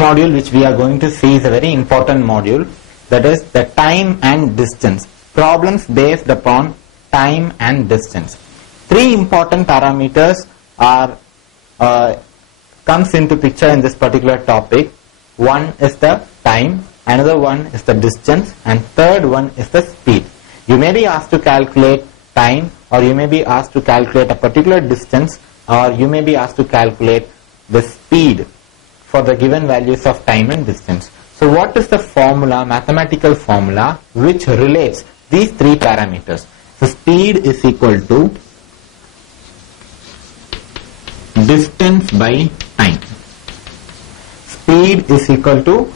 module which we are going to see is a very important module, that is the time and distance. Problems based upon time and distance. Three important parameters are comes into picture in this particular topic. One is the time, another one is the distance, and third one is the speed. You may be asked to calculate time, or you may be asked to calculate a particular distance, or you may be asked to calculate the speed for the given values of time and distance. So what is the formula, mathematical formula, which relates these three parameters? So speed is equal to distance by time. Speed is equal to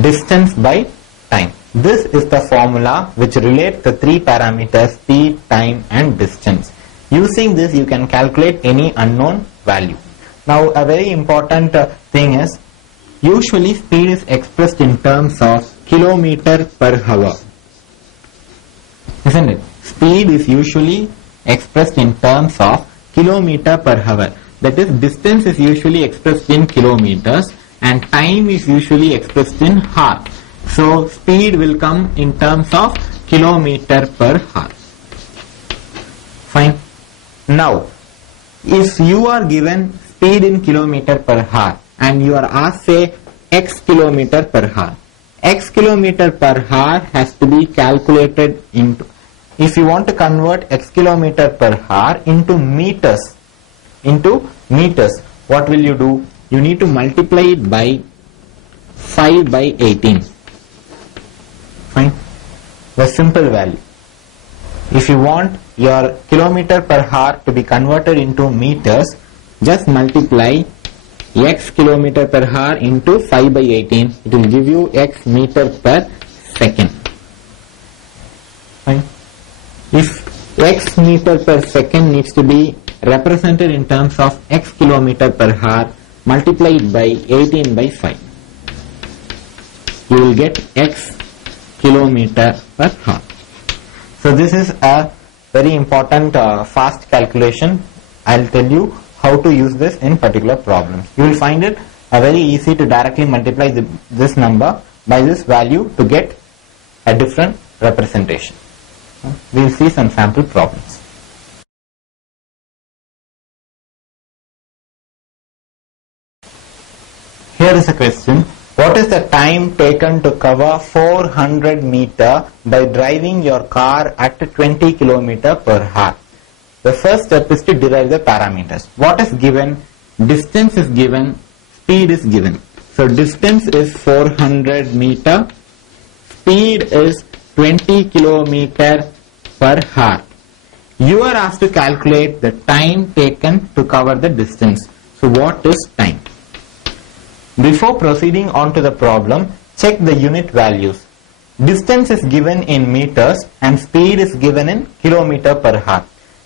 distance by time. This is the formula which relates the three parameters speed, time and distance. Using this you can calculate any unknown value. Now a very important thing is, usually speed is expressed in terms of kilometer per hour. Isn't it? Speed is usually expressed in terms of kilometer per hour. That is, distance is usually expressed in kilometers and time is usually expressed in hour. So speed will come in terms of kilometer per hour. Fine. Now, if you are given speed in kilometer per hour and you are asked say x kilometer per hour, x kilometer per hour has to be calculated into, if you want to convert x kilometer per hour into meters, what will you do? You need to multiply it by 5 by 18. Fine. The simple value. If you want your kilometer per hour to be converted into meters, just multiply x kilometer per hour into 5 by 18. It will give you x meter per second. Fine. If x meter per second needs to be represented in terms of x kilometer per hour, multiply it by 18 by 5. You will get x kilometer per hour. So this is a very important fast calculation. I will tell you how to use this in particular problems. You will find it very easy to directly multiply this number by this value to get a different representation. We will see some sample problems. Here is a question. What is the time taken to cover 400 meter by driving your car at 20 km per hour? The first step is to derive the parameters. What is given? Distance is given, speed is given. So distance is 400 meter, speed is 20 km per hour. You are asked to calculate the time taken to cover the distance. So what is time? Before proceeding on to the problem, check the unit values. Distance is given in meters and speed is given in kilometer per hour.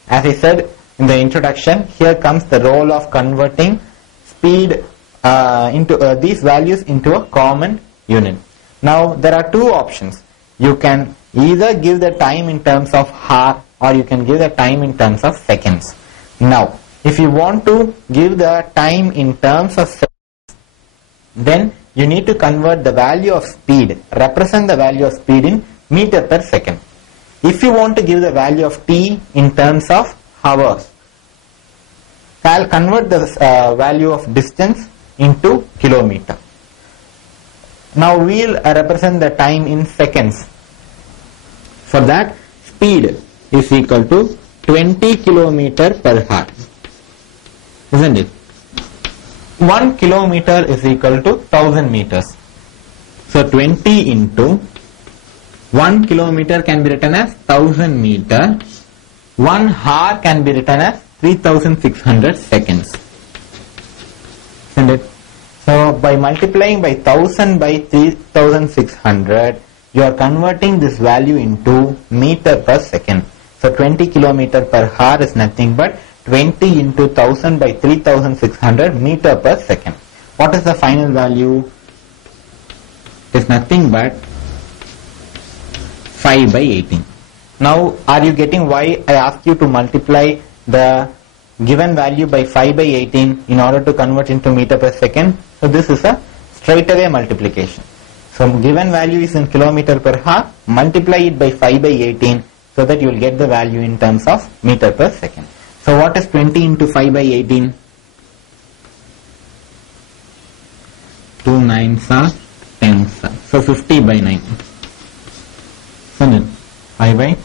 As I said in the introduction, here comes the role of converting speed into these values into a common unit. Now there are two options. You can either give the time in terms of hour or you can give the time in terms of seconds. Now if you want to give the time in terms of seconds, then you need to convert the value of speed, represent the value of speed in meter per second. If you want to give the value of t in terms of hours, I'll convert the value of distance into kilometer. Now we'll represent the time in seconds. For that, speed is equal to 20 km per hour. Isn't it? 1 kilometer is equal to 1000 meters. So 20 into 1 kilometer can be written as 1000 meter. 1 hour can be written as 3600 seconds. Isn't it? So by multiplying by 1000 by 3600, you are converting this value into meter per second. So 20 kilometer per hour is nothing but 20 into 1000 by 3600 meter per second. What is the final value? It is nothing but 5 by 18. Now are you getting why I asked you to multiply the given value by 5 by 18 in order to convert into meter per second? So this is a straight away multiplication. So given value is in kilometer per hour, multiply it by 5 by 18 so that you will get the value in terms of meter per second. So what is 20 into 5 by 18? 2 9s are 10s. So 50 by 9. So then 5 by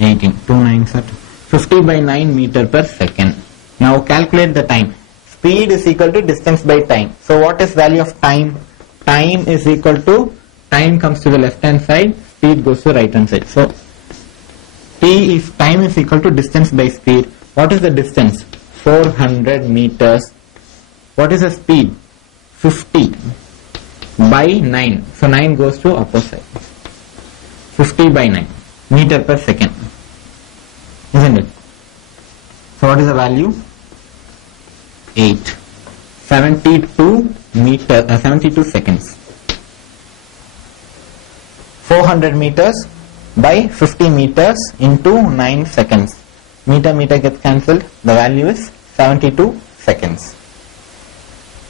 18. 2 9s are 50 by 9 meter per second. Now calculate the time. Speed is equal to distance by time. So what is value of time? Time is equal to, time comes to the left hand side, speed goes to the right hand side. So time is equal to distance by speed. What is the distance? 400 meters. What is the speed? 50 by 9. So 9 goes to opposite. 50 by 9 meter per second. Isn't it? So what is the value? 8. 72 seconds. 400 meters by 50 meters into 9 seconds. Meter gets cancelled. The value is 72 seconds.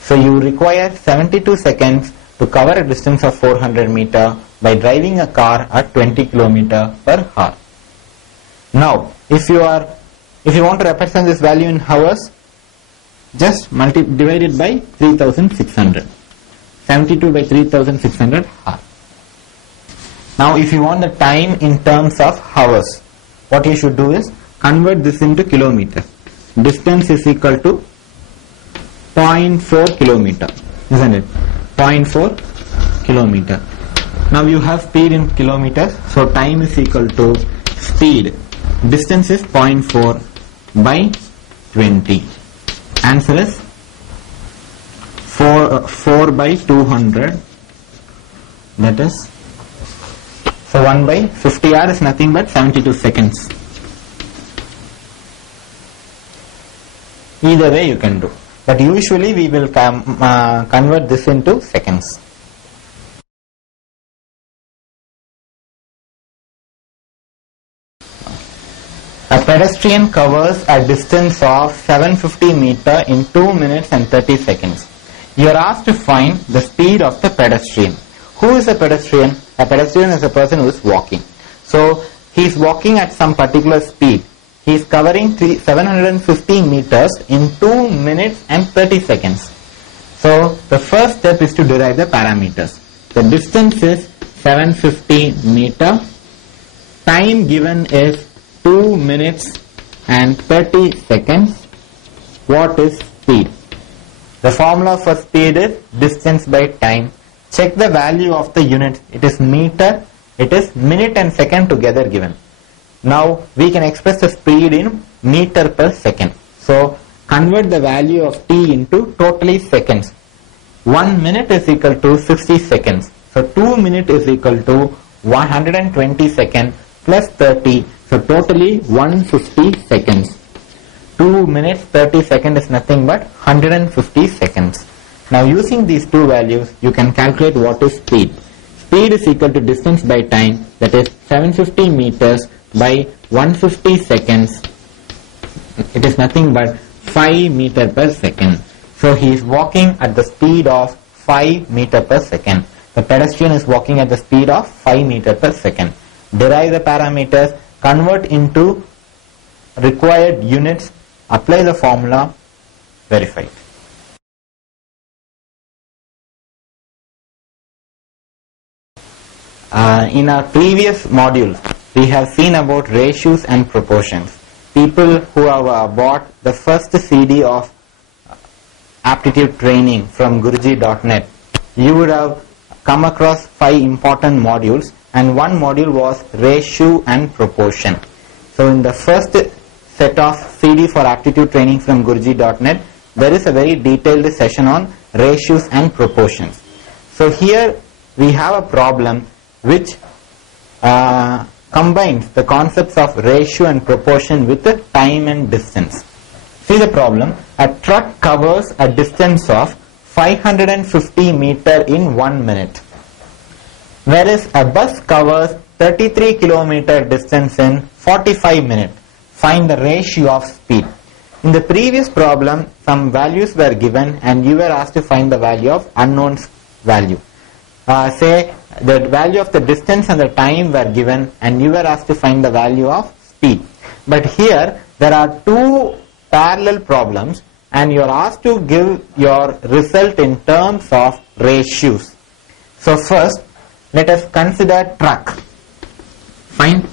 So you require 72 seconds to cover a distance of 400 meter by driving a car at 20 km per hour. Now, if you want to represent this value in hours, just divide it by 3600. 72 by 3600 hours. Now if you want the time in terms of hours, what you should do is convert this into kilometers. Distance is equal to 0.4 kilometer, isn't it? 0.4 kilometer. Now you have speed in kilometers, so time is equal to speed. Distance is 0.4 by 20. Answer is 4 by 200. That is, so 1 by 50R is nothing but 72 seconds. Either way you can do, but usually we will convert this into seconds. A pedestrian covers a distance of 750 meter in 2 minutes and 30 seconds. You are asked to find the speed of the pedestrian. Who is a pedestrian? A pedestrian is a person who is walking. So he is walking at some particular speed. He is covering 750 meters in 2 minutes and 30 seconds. So the first step is to derive the parameters. The distance is 750 meter. Time given is 2 minutes and 30 seconds. What is speed? The formula for speed is distance by time. Check the value of the unit. It is meter, it is minute and second together given. Now we can express the speed in meter per second. So convert the value of t into totally seconds. 1 minute is equal to 60 seconds. So 2 minutes is equal to 120 seconds plus 30. So totally 150 seconds. 2 minutes 30 seconds is nothing but 150 seconds. Now using these two values, you can calculate what is speed. Speed is equal to distance by time, that is 750 meters by 150 seconds. It is nothing but 5 meter per second. So he is walking at the speed of 5 meter per second. The pedestrian is walking at the speed of 5 meter per second. Derive the parameters, convert into required units, apply the formula, verify. In our previous module, we have seen about ratios and proportions. People who have bought the first CD of aptitude training from Guruji.net, you would have come across 5 important modules, and one module was ratio and proportion. So in the first set of CD for aptitude training from Guruji.net, there is a very detailed session on ratios and proportions. So here we have a problem which combines the concepts of ratio and proportion with the time and distance. See the problem. A truck covers a distance of 550 meter in 1 minute, whereas a bus covers 33 kilometer distance in 45 minutes. Find the ratio of speed. In the previous problem, some values were given and you were asked to find the value of unknown value. Say the value of the distance and the time were given and you were asked to find the value of speed. But here there are two parallel problems and you are asked to give your result in terms of ratios. So first, let us consider truck. Fine.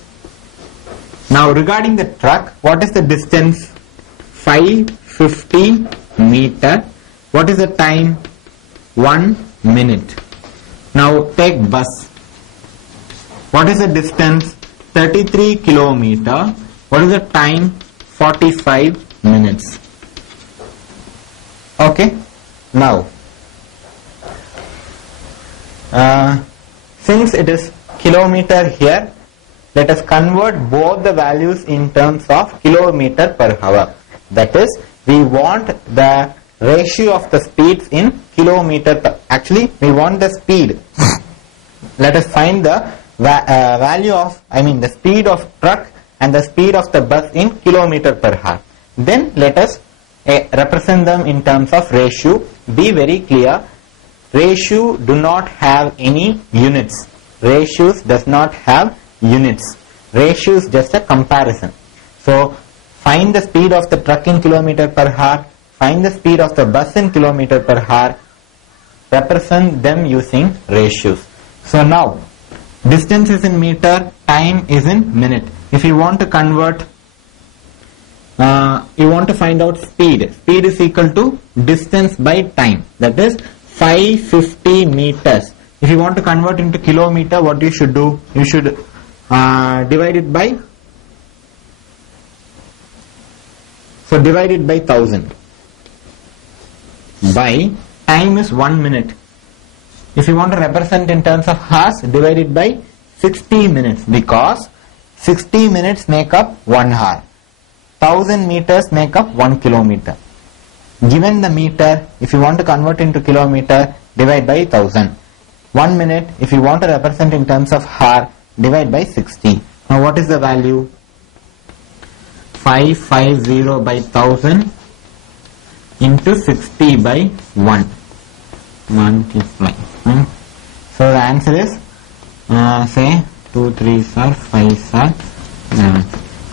Now regarding the truck, what is the distance? 550 meter. What is the time? 1 minute. Now take bus. What is the distance? 33 kilometer. What is the time? 45 minutes. Okay. Now, since it is kilometer here, let us convert both the values in terms of kilometer per hour. That is, we want the ratio of the speeds in kilometer per, actually we want the speed. Let us find the value of, the speed of truck and the speed of the bus in kilometer per hour. Then let us represent them in terms of ratio. Be very clear, ratio do not have any units. Ratios does not have units. Ratio is just a comparison. So find the speed of the truck in kilometer per hour, find the speed of the bus in kilometer per hour, represent them using ratios. So now, distance is in meter, time is in minute. If you want to convert, you want to find out speed. Speed is equal to distance by time. That is 550 meters. If you want to convert into kilometer, what you should do? You should divide it by, so divide it by 1000. By time is 1 minute. If you want to represent in terms of hours, divide it by 60 minutes because 60 minutes make up 1 hour. 1000 meters make up 1 kilometer. Given the meter, if you want to convert into kilometer, divide by 1000. 1 minute, if you want to represent in terms of hour, divide by 60. Now what is the value? 550 by 1000 into 60 by 1. Multiply. So the answer is, say 2 3s are 5s are 11.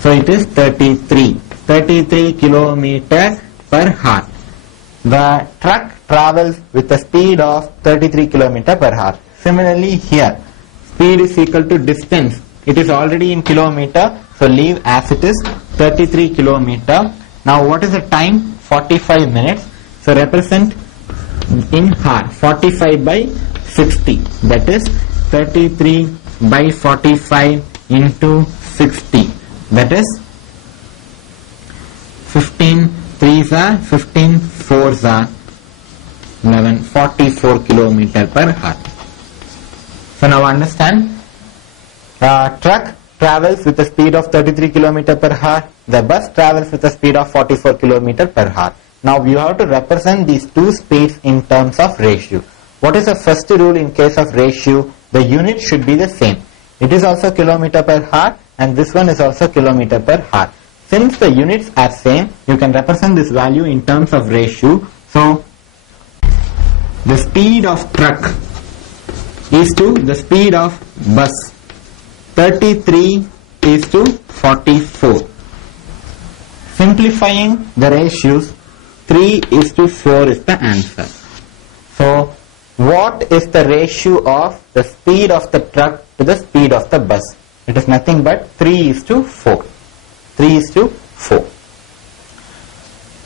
So it is 33 kilometers per hour. The truck travels with a speed of 33 kilometers per hour. Similarly here, speed is equal to distance. It is already in kilometer, so leave as it is, 33 kilometer. Now what is the time? 45 minutes. So represent in hour, 45 by 60. That is 33 by 45 into 60. That is 15 3s are 15 4s are 11, 44 kilometer per hour. So now understand, truck travels with a speed of 33 kilometer per hour, the bus travels with a speed of 44 kilometer per hour. Now you have to represent these two speeds in terms of ratio. What is the first rule in case of ratio? The unit should be the same. It is also kilometer per hour and this one is also kilometer per hour. Since the units are same, you can represent this value in terms of ratio. So the speed of truck is to the speed of bus. 33 is to 44. Simplifying the ratios, 3 is to 4 is the answer. So what is the ratio of the speed of the truck to the speed of the bus? It is nothing but 3 is to 4. 3 is to 4.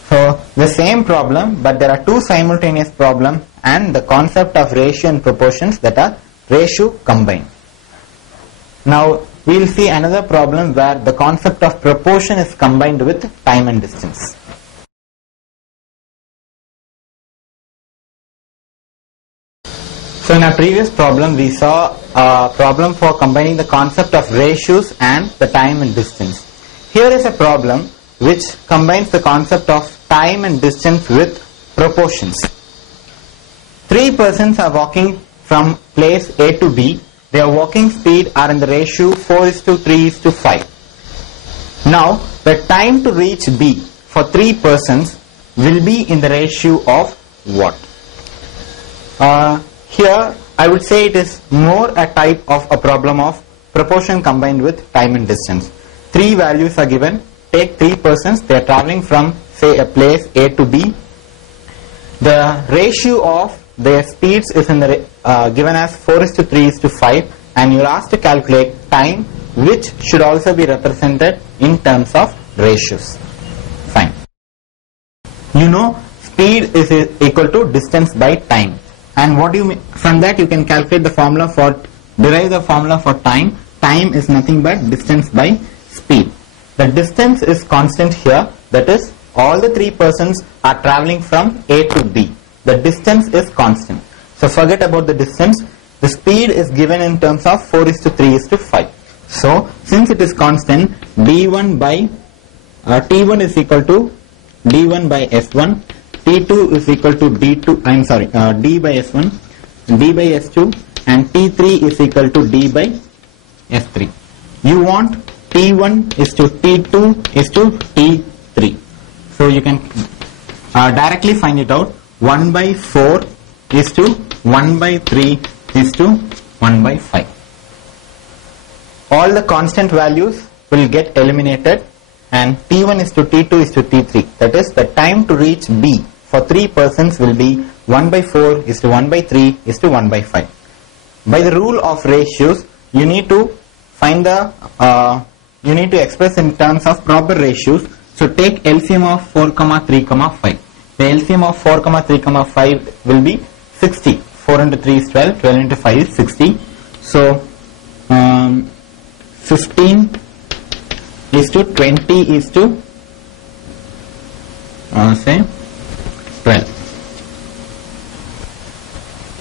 So the same problem, but there are two simultaneous problems and the concept of ratio and proportions that are ratio combined. Now we will see another problem where the concept of proportion is combined with time and distance. So in our previous problem we saw a problem for combining the concept of ratios and the time and distance. Here is a problem which combines the concept of time and distance with proportions. 3 persons are walking from place A to B. Their walking speed are in the ratio 4:3:5. Now the time to reach B for 3 persons will be in the ratio of what? Here I would say it is more a type of a problem of proportion combined with time and distance. 3 values are given. Take 3 persons, they are traveling from say a place A to B. The ratio of their speeds is in the given as 4:3:5, and you are asked to calculate time, which should also be represented in terms of ratios. Fine. You know speed is equal to distance by time, and what do you mean? From that you can calculate the formula for, derive the formula for time. Time is nothing but distance by speed. The distance is constant here, that is all the 3 persons are traveling from A to B. The distance is constant. So forget about the distance. The speed is given in terms of 4:3:5. So since it is constant, d1 by t1 is equal to d1 by s1, t2 is equal to d2, d by s1, d by s2, and t3 is equal to d by s3. You want t1 is to t2 is to t3. So you can directly find it out. 1 by 4 is to 1 by 3 is to 1 by 5. All the constant values will get eliminated, and t1 is to t2 is to t3. That is, the time to reach B for 3 persons will be 1 by 4 is to 1 by 3 is to 1 by 5. By the rule of ratios, you need to find the you need to express in terms of proper ratios. So take LCM of 4, 3, 5. The LCM of 4, 3, 5 will be 60. 4 into 3 is 12, 12 into 5 is 60. So 15 is to 20 is to say 12.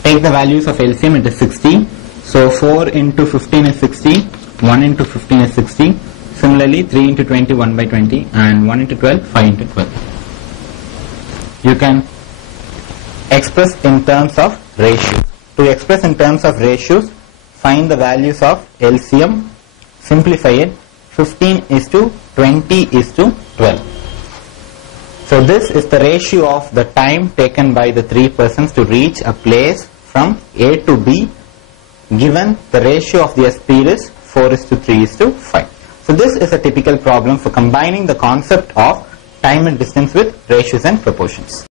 Take the values of LCM, it is 60. So 4 into 15 is 60, 1 into 15 is 60. Similarly 3 into 20, 1 by 20, and 1 into 12, 5 into 12. You can express in terms of ratios. To express in terms of ratios, find the values of LCM, simplify it. 15 is to 20 is to 12. So this is the ratio of the time taken by the 3 persons to reach a place from A to B, given the ratio of their speed is 4:3:5. So this is a typical problem for combining the concept of time and distance with ratios and proportions.